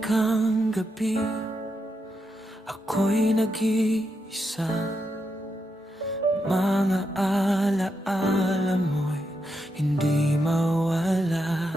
kang gabi, ako'y nag-iisa. Mga alaala mo'y hindi mawala.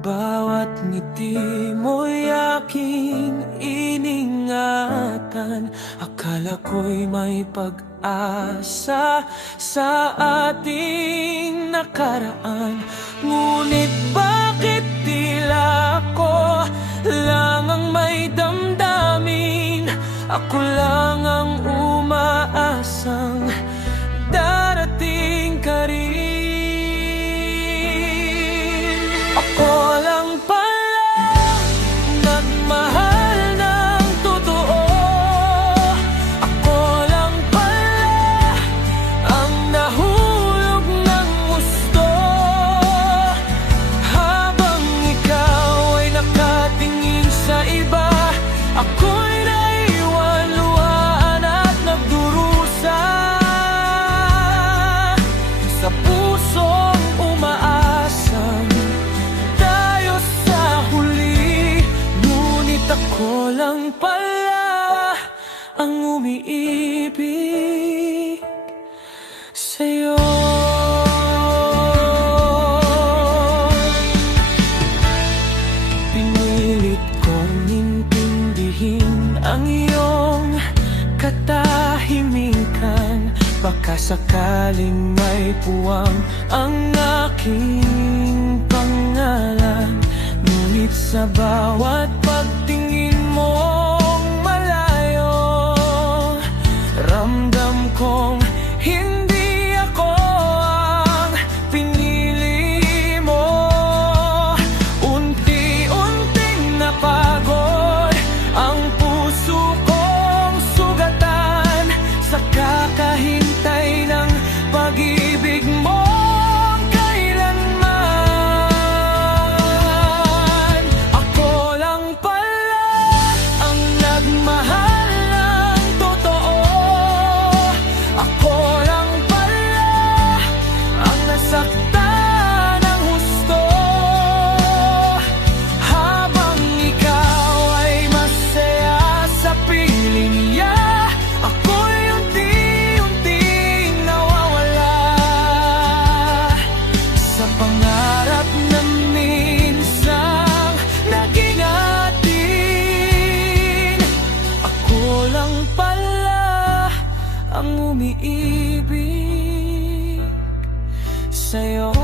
Bawat ngiti mo'y aking iningatan. Akala ko'y may pag-asa sa ating nakaraan. Ngunit bakit tila ako lang ang may damdamin? Ako lang ang umaasang darating ka rin. Ako lang pala nagmahal ng totoo. Ako lang pala ang nahulog ng gusto. Habang ikaw ay nakatingin sa iba, ako'y naiwan luhaan at nagdurusa sa pusong umaasang tayo sa huli. Ngunit ako lang pala ang umiibig sa'yo. Pinilit kong intindihin ang iyong katahimikan. Baka sakaling may puwang ang aking pangalan. Ngunit sa bawat pagtingin mong malayo, ramdam kong hindi ako ang pinili mo. Unti-unting napagod ang puso kong sugatan sa kakahintay ng pag-ibig mo kailanman. Ako lang pala ang nagmahal ng totoo. Ako lang pala ang nasaktan ng husto. Habang ikaw ay masaya sa piling niya, ako'y unti-unting nawawala sa pangarap na minsang naging atin. Ako lang pala ang umiibig sa'yo.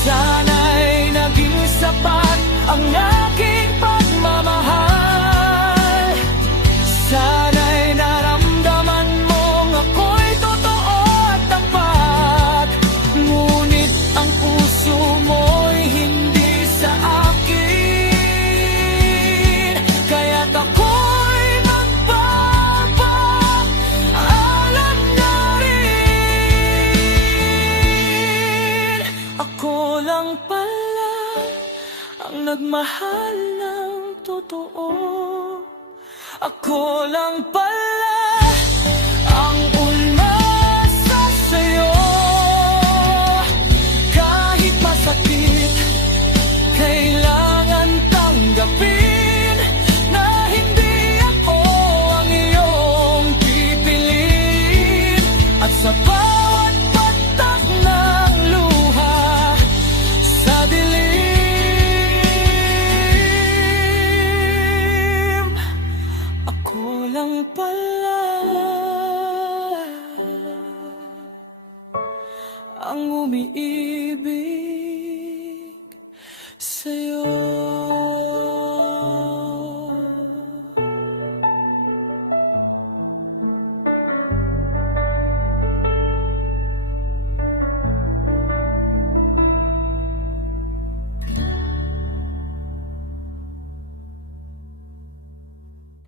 Sana'y naging sapat ang aking pagmamahal. Sana'y naramdaman mong ako'y totoo at tapat. Ngunit ang puso mo'y hindi sa akin, kaya't ako'y magpapaalam na rin. Ako lang pala ang nagmahal ng totoo. Ako lang pala ang umasa sa'yo. Kahit masakit, kailangan tanggapin na hindi ako ang iyong pipiliin. At sa bawat patak ng luha sa dilim, ako lang pala ang umiibig sa'yo.